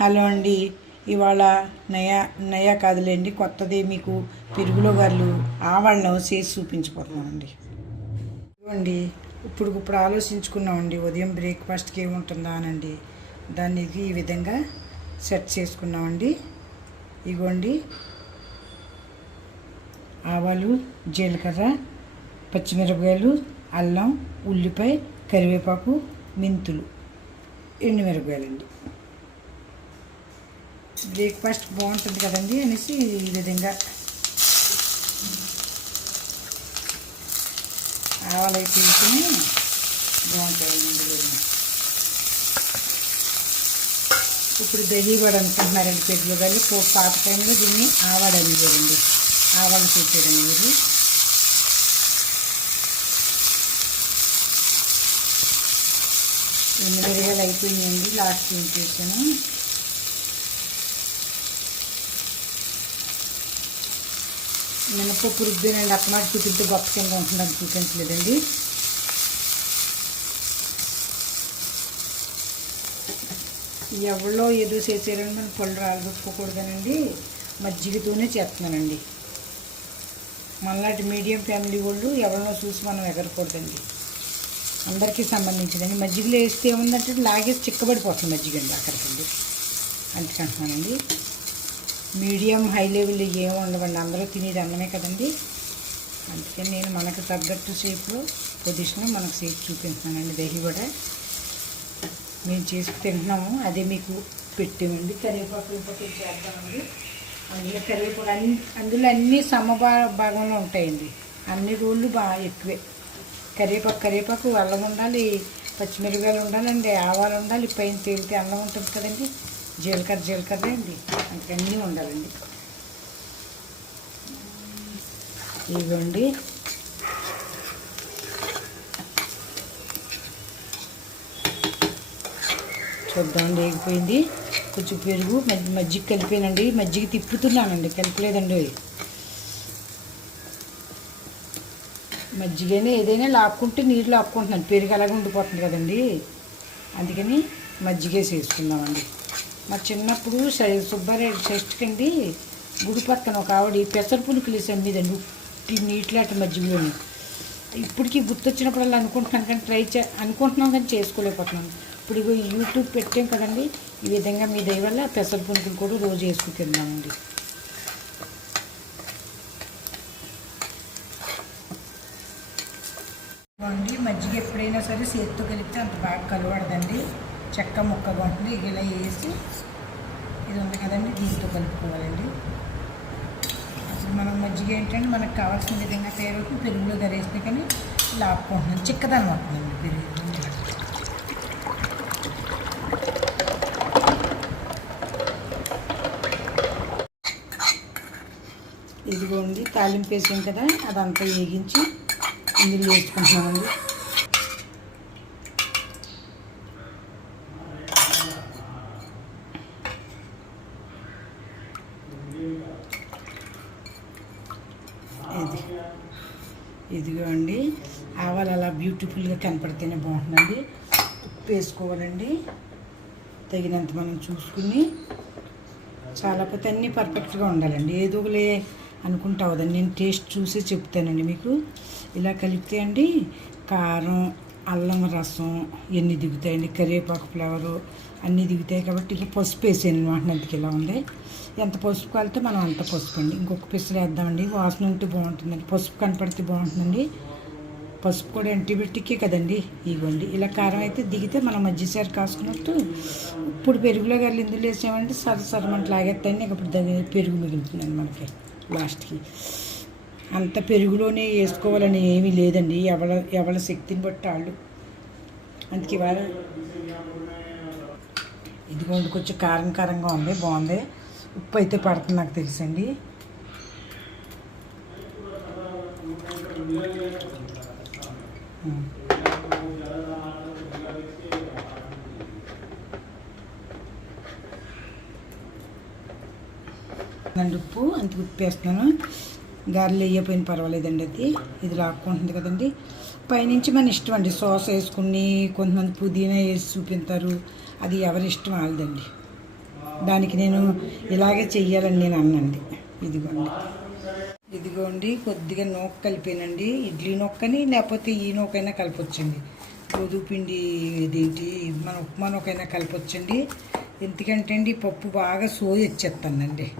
Hello అండి. ఇవాళ నయా నయా కాదులేండి కొత్తది మీకు పెరుగులో గారు ఆవాళ్ళను చేసి చూపించబోతున్నామండి ఇవ్వండి ఇప్పుడు ఇప్పుడు ఆలోచించుకున్నామండి ఉదయం బ్రేక్ఫాస్ట్కి ఏముంటుందా అనండి. దాన్ని ఈ విధంగా సెట్ చేసుకున్నామండి. ఇగోండి ఆవాలు జీలకర్ర పచ్చిమిరపకాయలు అల్లం ఉల్లిపాయ కరివేపాకు మెంతులు ఎండుమిరపకాయలండి. బ్రేక్ఫాస్ట్ బాగుంటుంది కదండి అనేసి ఈ విధంగా. ఆవాలు తీసుకుని వేసుకుని బాగుంటాయండి ఇప్పుడు దహీ వడ అనుకుంటున్నారండి పెరుగులో వెళ్ళి. పాత టైంలో దీన్ని ఆవాడని అనేవారండి. ఆవాలు చేసారండి మీరు ఎనిమిది వేలు అయిపోయినాయండి లాస్ట్ ఏం మినపప్పు రుబ్బేనండి అక్కమాట చూపించే గొప్ప కింద ఉంటుందని చూపించలేదండి. ఎవరిలో ఏదో చేసేయాలని మనం పళ్ళు రాలగొట్టుకోకూడదనండి మజ్జిగతోనే చేస్తున్నానండి. మనలాంటి మీడియం ఫ్యామిలీ వాళ్ళు ఎవరినో చూసి మనం ఎగరకూడదండి. అందరికీ సంబంధించిందండి మజ్జిగలో వేస్తే ఏముందంటే లాగేసి చిక్కబడిపోతుంది మజ్జిగండి అక్కడికండి. అందుకంటున్నానండి మీడియం హై లెవెల్ ఏమి ఉండవండి. అందరూ తినేది అన్నమే కదండి. అందుకని నేను మనకు తగ్గట్టు షేప్లో పొజిషన్ మనకు షేప్ చూపిస్తున్నానండి. దహి కూడా మేము చేసి తింటున్నాము. అదే మీకు పెట్టామండి. కరివేపాకు ఇంకొకటి చేద్దామండి. అందులో కరివేపాకు అన్ని అందులో అన్ని సమభా భాగంలో ఉంటాయండి. అన్ని రోళ్ళు బాగా ఎక్కువే. కరివేపాకు కరివేపాకు అల్లం ఉండాలి పచ్చిమిరపకాయలు ఉండాలండి ఆవాలు ఉండాలి పైన తేలితే అల్లం ఉంటుంది కదండి. జీలకర్ర జీలకర్ర అండి. అందుకే అన్నీ ఉండాలండి. ఇవ్వండి. చూద్దామండి వేగిపోయింది కొంచెం పెరుగు మజ్జి మజ్జిగ కలిపానండి. మజ్జిగ తిప్పుతున్నానండి కలిపలేదండి. మజ్జిగనే ఏదైనా లాక్కుంటే నీళ్ళు లాక్కుంటున్నాను. పెరుగు అలాగే ఉండిపోతుంది కదండి. అందుకని మజ్జిగేసి వేసుకుందామండి మా చిన్నప్పుడు స- సుబ్బారెడ్డి షష్ఠికి అండి గుడి పక్కన ఒక ఆవిడ పెసర పులుకులు అమ్మేదండి ఉట్టి నీటిలాంటి మజ్జిగలోని ఇప్పటికీ గుర్తొచ్చినప్పుడల్లా అనుకుంటున్నాను కానీ ట్రై చే అనుకుంటున్నాం కానీ చేసుకోలేకపోతున్నాను. ఇప్పుడు యూట్యూబ్ పెట్టాం కదండి ఈ విధంగా మీ దయ వల్ల పెసర పునుకులు కూడా రోజు వేసుకు తిన్నామండి మజ్జిగ ఎప్పుడైనా సరే చేతితో కలిపితే అంత బాగా కలవడదండి. చెక్క ముక్కగా ఉంటుంది ఇలా వేసి ఇది ఉంది కదండి దీంతో కలుపుకోవాలండి. అసలు మనం మజ్జిగ ఏంటంటే మనకు కావాల్సిన విధంగా తయారవుతుంది పెరుగులో ధరేస్తే కానీ లాక్కుంటున్నాం చిక్కదనం అవుతుందండి పెరుగు. ఇదిగోండి తాలింపు వేసాం కదా అదంతా వేగించి ఇందులో వేసుకుంటున్నామండి. ఇదిగో అండి ఆవాలు అలా బ్యూటిఫుల్గా కనపడితేనే బాగుంటుందండి. ఉప్పు వేసుకోవాలండి. తగినంత మనం చూసుకుని చాలా పోతే అన్నీ పర్ఫెక్ట్గా ఉండాలండి. ఏదో ఒకలే అనుకుంటా అవదండి నేను టేస్ట్ చూసి చెప్తానండి మీకు. ఇలా కలిపితే అండి కారం అల్లం రసం ఎన్ని దిగుతాయండి. కరివేపాకు ఫ్లేవరు అన్నీ దిగుతాయి కాబట్టి ఇక పసుపు వేసాను అనమాట అందుకు ఇలా ఉంది. ఎంత పసుపు కలితే మనం అంత పసుపు అండి ఇంకొక పిసలు వేద్దామండి. వాసన ఉంటే బాగుంటుందండి. పసుపు కనపడితే బాగుంటుందండి. పసుపు కూడా యాంటీబయాటికే కదండి. ఇవ్వండి. ఇలా కారం అయితే దిగితే మనం మజ్జిసారి కాసుకున్నట్టు ఇప్పుడు పెరుగులో గారు ఇందులో వేసామంటే సర సరమంటే మనకి లాగేస్తాయండి. ఇప్పుడు దగ్గర పెరుగు మిగులుతుందండి మనకి లాస్ట్కి. అంత పెరుగులోనే వేసుకోవాలని ఏమీ లేదండి. ఎవల ఎవల శక్తిని బట్టి వాళ్ళు అందుకే ఇవాళ ఇదిగోండి కొంచెం కారం కారంగా ఉంది. బాగుంది. ఉప్పు అయితే పడుతుంది నాకు తెలుసండి. ఉప్పు అంత ఉప్పు వేస్తున్నాను. గారెలు వేయపోయిన పర్వాలేదండి అది. ఇది లాక్కుంటుంది కదండి. పైనుంచి మన ఇష్టం అండి. సాస్ వేసుకుని కొంతమంది పుదీనా వేసి చూపించారు అది ఎవరి ఇష్టం వాళ్ళదండి. దానికి నేను ఇలాగే చెయ్యాలని నేను అన్నండి ఇదిగోండి. ఇదిగోండి కొద్దిగా నూక కలిపానండి. ఇడ్లీ నూకని లేకపోతే ఈ నూకైనా కలపొచ్చండి. గోధుమ పిండి ఇదేంటి మన ఉప్మా నూకైనా కలపొచ్చండి. ఎందుకంటే అండి పప్పు బాగా సోయి వచ్చేస్తానండి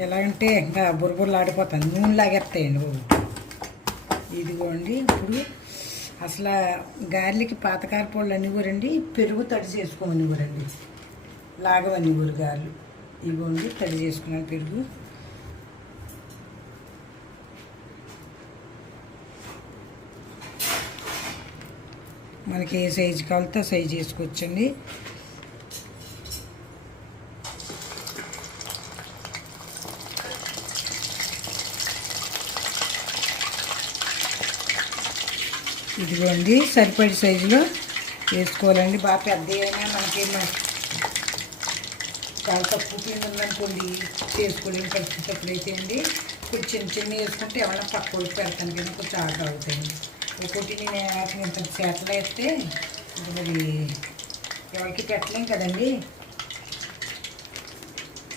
ఎలాగంటే ఇంకా బుర్రబుర్రలు ఆడిపోతాను నూనె లాగేస్తాయండి బాబు. ఇదిగోండి ఇప్పుడు అసలు గారెలకి పాతకారపళ్ళు అనివ్వరండి పెరుగు తడి చేసుకోమనివ్వరండి లాగవనివ్వరు గారెలు ఇదిగోండి తడి చేసుకున్నాను పెరుగు. మనకి ఏ సైజు కావాలితే సైజ్ సైజు చేసుకోవచ్చండి ఇదిగోండి సరిపడి సైజులో వేసుకోవాలండి. బాగా పెద్ద అయినా మనకేమో చాలా తక్కువ పిండి ఉందనుకోండి చేసుకోలేని పరిస్థితి ఎప్పుడైతే అండి కొంచెం చిన్న చిన్న వేసుకుంటే ఏమైనా పక్క వాళ్ళకి పెడతాను కానీ కొంచెం ఆట అవుతాయండి. ఒకటి నేను వాటిని ఇంత చేతలు వేస్తే మరి ఎవరికి పెట్టలేం కదండి.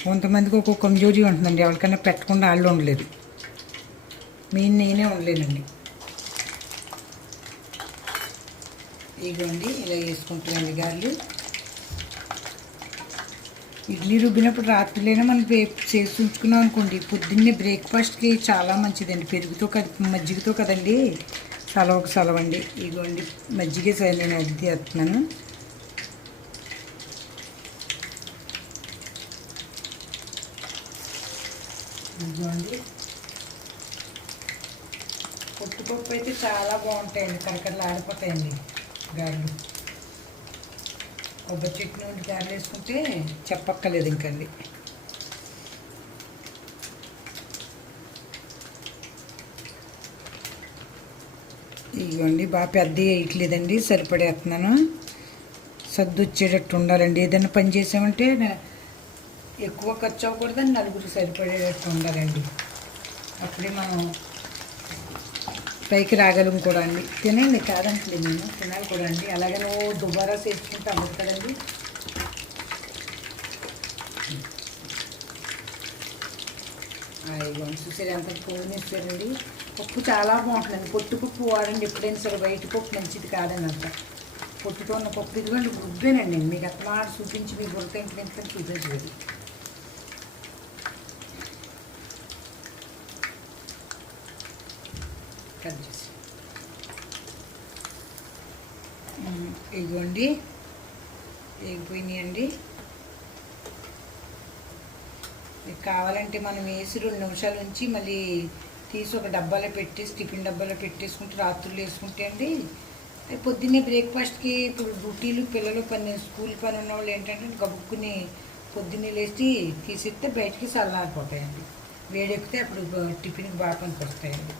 కొంతమందికి ఒక్కొక్క కమ్జోరీ ఉంటుందండి ఎవరికైనా పెట్టకుండా వాళ్ళు ఉండలేదు. మెయిన్ నేనే ఉండలేనండి. ఇదిగోండి ఇలా వేసుకుంటున్నాను గారెలు. ఇడ్లీ రుబ్బినప్పుడు రాత్రిలోనే మనం చేసి ఉంచుకున్నాం అనుకోండి. పొద్దున్నే బ్రేక్ఫాస్ట్కి చాలా మంచిదండి. పెరుగుతో కదా మజ్జిగతో కదండి. సలవకు సలవండి. ఇదిగోండి మజ్జిగ సరే నేను అది చేస్తున్నాను. ఇదిగోండి పొట్టుపప్పు అయితే చాలా బాగుంటాయండి. కరకరలు ఆడిపోతాయండి గారెలు. కొబ్బరి చెట్టు నుండి గారెలు వేసుకుంటే చెప్పక్కర్లేదు ఇంకండి ఇదిగోండి బాగా పెద్ద వేయట్లేదండి సరిపడేస్తున్నాను. సర్దు వచ్చేటట్టు ఉండాలండి. ఏదైనా పని చేసామంటే ఎక్కువ ఖర్చు అవ్వకూడదని నలుగురు సరిపడేటట్టు ఉండాలండి. అప్పుడే మనం పైకి రాగలం కూడా అండి. తినండి కాదంటలేదు నేను తినాలి కూడా అండి. అలాగే నువ్వు దుబారా చేసుకుంటే అవ్వదు కదండి. అయ్యో చూసారు ఎంత ఫోన్ పప్పు చాలా బాగుంటుందండి. పొట్టు పప్పు వాడండి ఎప్పుడైనా సరే బయట పప్పు మంచిది కాదని అంట పొట్టుతో ఉన్న పప్పు. ఇదిగోండి గుడ్డేనండి. మీకు అట్లా చూపించి మీ బుర్రత ఇంటి చూపించలేదు. కట్ చేసి ఇగోండి. వేగిపోయినాయండి కావాలంటే మనం వేసి రెండు నిమిషాల నుంచి మళ్ళీ తీసి ఒక డబ్బాలో పెట్టేసి టిఫిన్ డబ్బాలో పెట్టేసుకుంటే రాత్రులు వేసుకుంటే అండి పొద్దున్నే బ్రేక్ఫాస్ట్కి ఇప్పుడు డ్యూటీలు పిల్లలు పని స్కూల్ పని ఉన్న వాళ్ళు ఏంటంటే గబుక్కుని పొద్దున్నే లేచి తీసిస్తే బయటికి చల్లారిపోతాయండి వేడెక్కితే అప్పుడు టిఫిన్కి బాగా పనికి వస్తాయండి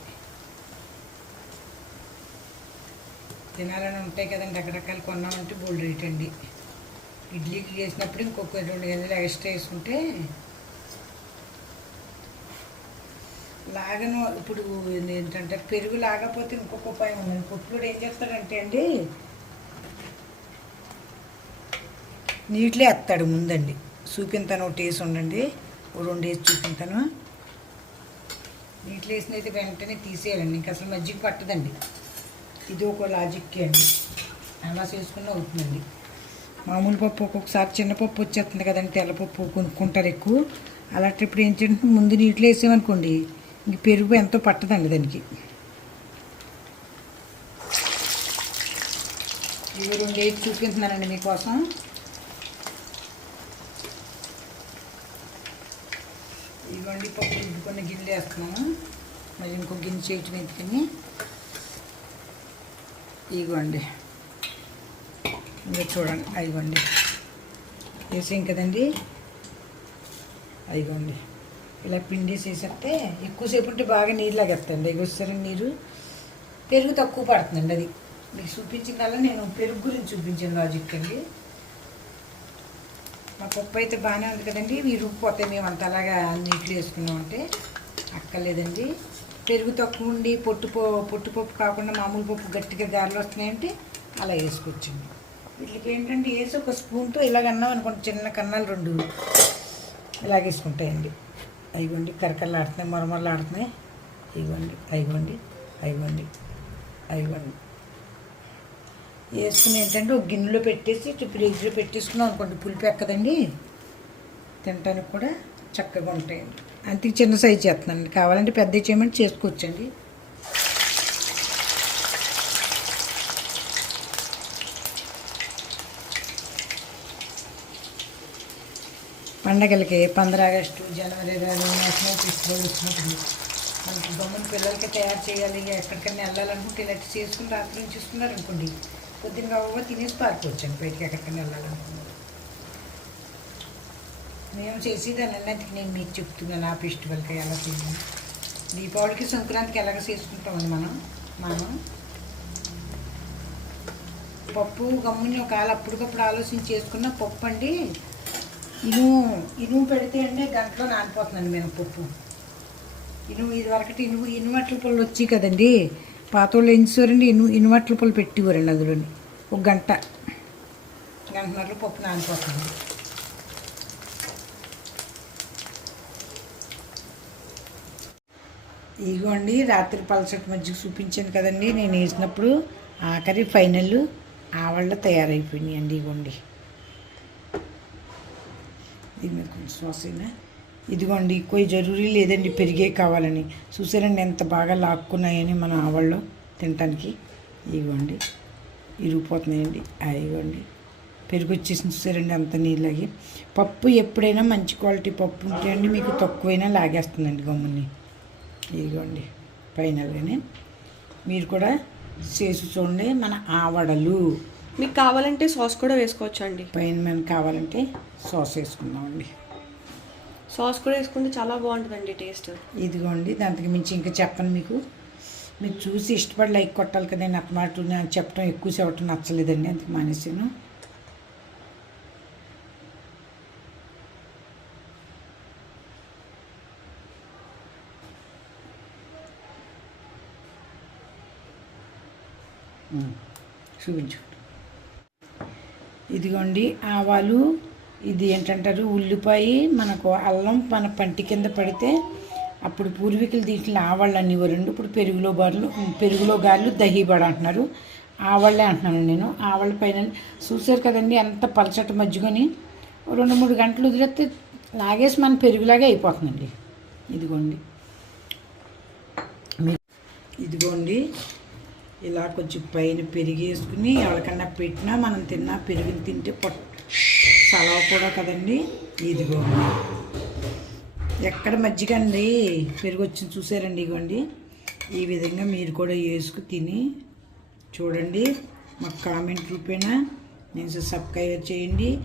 తినాలని ఉంటాయి కదండి రకరకాలు కొన్నామంటే బోల్డ్ రేట్ అండి. ఇడ్లీకి చేసినప్పుడు ఇంకొక రెండు గంటలు ఎక్స్ట్రా వేసుకుంటే లాగను ఇప్పుడు ఏంటంటే పెరుగు లాగపోతే ఇంకొక ఉపాయం ఉందండి. పుట్టుడు ఏం చేస్తాడంటే అండి నీటిలో ఎత్తాడు ముందండి. చూపింతాను ఒకటి వేసి ఉండండి. ఓ రెండు వేసి చూపింతాను. నీటిలో వేసినైతే వెంటనే తీసేయాలండి. ఇంకా అసలు మజ్జిగ పట్టదండి. ఇది ఒక లాజిక్కే అండి. అలా చేసుకున్న అవుతుందండి. మామూలు పప్పు ఒక్కొక్కసారి చిన్న పప్పు వచ్చేస్తుంది కదండి తెల్లపప్పు కొనుక్కుంటారు ఎక్కువ. అలాంటప్పుడు ఏం చేయండి ముందు నీటిలో వేసామనుకోండి ఇంక పెరుగు ఎంతో పట్టదండి దానికి. ఇవి రెండు వేసి చూపిస్తున్నానండి మీకోసం. ఇవ్వండి పప్పు రుబ్బుకొని గిన్నెలు వేస్తున్నాము మరి ఇంకో గిన్నె చేయటం ఎందుకని ఇగోండి. ఇంకా చూడండి. అయిగోండి వేసాం కదండి? అయిగోండి ఇలా పిండి వేసేస్తే ఎక్కువసేపు ఉంటే బాగా నీళ్ళు లాగేస్తండి ఎగొస్తారని నీరు. పెరుగు తక్కువ పడుతుందండి అది. మీకు చూపించిందల్లా నేను పెరుగు గురించి చూపించాను లాజిక్ అండి. మా పప్పు అయితే బాగానే ఉంది కదండి. మీరు పోతే మేము అంత అలాగా నీటిలో వేసుకున్నామంటే అక్కర్లేదండి. పెరుగు తక్కువ ఉండి పొట్టు పొట్టుపప్పు కాకుండా మామూలు పప్పు గట్టిగా గారెలు వస్తున్నాయంటే అలా వేసుకోవచ్చండి వీటికి ఏంటంటే వేసి ఒక స్పూన్తో ఇలాగన్నాం అనుకోండి చిన్న కన్నాలు రెండు ఇలాగ వేసుకుంటాయండి ఆడుతున్నాయి మొరమరలు ఆడుతున్నాయి ఇవ్వండి అయిగోండి అయిగోండి అయిగోండి వేసుకుని ఏంటంటే ఒక గిన్నెలో పెట్టేసి ఫ్రిడ్జ్లో పెట్టేసుకున్నాం అనుకోండి పులిపి ఎక్కదండి తినడానికి కూడా చక్కగా ఉంటాయండి. అంతే చిన్న సైజ్ చేస్తున్నానండి. కావాలంటే పెద్ద చేయమని చేసుకోవచ్చండి. పండగలకి పంద్ర ఆగస్టు జనవరి కానీ నేషనల్ ఫెస్టివల్ వచ్చినప్పుడు మనకి బొమ్మను పిల్లలకి తయారు చేయాలి. ఎక్కడికైనా వెళ్ళాలనుకుంటే ఇలా చేసుకుని రాత్రి నుంచి చూసుకున్నారు అనుకోండి. పొద్దున్న కావాలి తినేసి పారిపోవచ్చండి బయటికి ఎక్కడికైనా వెళ్ళాలనుకుంటున్నారు మేము చేసేదాన్ని అన్నింటికి నేను మీకు చెప్తున్నాను ఆ ఫెస్టివల్కి ఎలా చేయాలి. దీపావళికి సంక్రాంతికి ఎలాగ చేసుకుంటామండి మనం? మనం పప్పు గమ్ముని ఒకవేళ అప్పటికప్పుడు ఆలోచించి చేసుకున్న పప్పు అండి ఇనుము ఇనుము పెడితే అండి గంటలో నానిపోతుందండి పప్పు. ఇనుము ఇదివరకటి ఇనుము ఇనుమట్ల పళ్ళు వచ్చాయి కదండి పాత వాళ్ళు ఏం ఇను ఇనుమట్ల పళ్ళు పెట్టేవారండి అందులోని. ఒక గంట గంటన్నరలో పప్పు నానిపోతుంది. ఇదిగోండి రాత్రి పలసటి మధ్య చూపించాను కదండి నేను వేసినప్పుడు ఆఖరి ఫైనల్ ఆవళ్ళ తయారైపోయినాయి అండి ఇదిగోండి దీని మీద కొంచెం శ్వాసైనా ఇదిగోండి ఎక్కువ జరూరీ లేదండి పెరిగే కావాలని. చూసారండి ఎంత బాగా లాక్కున్నాయని మన ఆవళ్ళు తినటానికి. ఇదిగోండి ఇరిగిపోతున్నాయండి. ఆ ఇదిగోండి పెరుగు వచ్చేసింది చూసారండి అంత నీళ్ళకి పప్పు ఎప్పుడైనా మంచి క్వాలిటీ పప్పు ఉంటే అండి మీకు తక్కువైనా లాగేస్తుందండి గమ్ముని. ఇదిగోండి ఫైనల్గానే మీరు కూడా చేసి చూడండి మన ఆవడలు. మీకు కావాలంటే సాస్ కూడా వేసుకోవచ్చు అండి పైన మనకు కావాలంటే సాస్ వేసుకుందామండి. సాస్ కూడా వేసుకుంటే చాలా బాగుంటుందండి టేస్ట్. ఇదిగోండి దానికి మించి ఇంకా చెప్పను మీకు. మీరు చూసి ఇష్టపడి లైక్ కొట్టాలి కదా నాకు మాట నాకు చెప్పడం ఎక్కువ చెప్పడం నచ్చలేదండి అందుకు మానేసాను చూపించు ఇదిగోండి ఆవాలు. ఇది ఏంటంటారు? ఉల్లిపాయ. మనకు అల్లం మన పంటి కింద పడితే అప్పుడు పూర్వీకులు దీంట్లో ఆవాళ్ళు అనేవారండి ఇప్పుడు పెరుగులో బార్లు పెరుగులో గాళ్ళు దహీబడ అంటున్నారు. ఆవాళ్ళే అంటున్నాను నేను. ఆవాళ్ళ పైన చూసారు కదండి ఎంత పలచట మజ్జుకొని రెండు మూడు గంటలు వదిలేస్తే లాగేసి మన పెరుగులాగే అయిపోతుందండి. ఇదిగోండి. ఇదిగోండి. ఇలా కొంచెం పైన పెరిగేసుకుని ఎవరికన్నా పెట్టినా మనం తిన్నా పెరుగుని తింటే పొట్ట చలవ కూడా కదండి. ఇదిగో. ఎక్కడ మజ్జిగ అండి పెరుగు వచ్చింది చూసారండి ఇగోండి. ఈ విధంగా మీరు కూడా వేసుకు తిని చూడండి. మాకు కామెంట్ రూపేనా నేను సబ్స్క్రైబ్ చేయండి.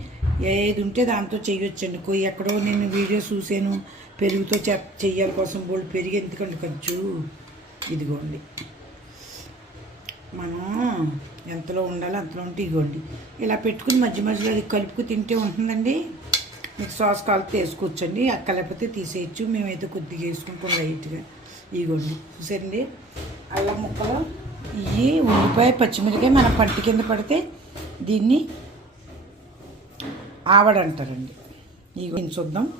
ఏది ఉంటే దాంతో చేయొచ్చండి. కొయ్యి ఎక్కడో నేను వీడియో చూసాను పెరుగుతో చెప్ చెయ్యాలి కోసం బోల్డ్ పెరిగి ఎందుకండి ఖర్చు ఇదిగోండి. మనం ఎంతలో ఉండాలో అంతలో ఉంటే ఇగోండి. ఇలా పెట్టుకుని మధ్య మధ్యలో అది కలుపుకు తింటే ఉంటుందండి. మీకు సాస్ కలిపితే వేసుకోవచ్చండి. అక్కలేకపోతే తీసేయచ్చు. మేమైతే కొద్దిగా వేసుకుంటాం లైట్గా. ఇగోండి. చూసారండి? అల్లం ముక్కలు. ఇవి ఉల్లిపాయ పచ్చిమిరకాయ మన పంట కింద పడితే దీన్ని ఆవడంటారండి. ఇగో చూద్దాం.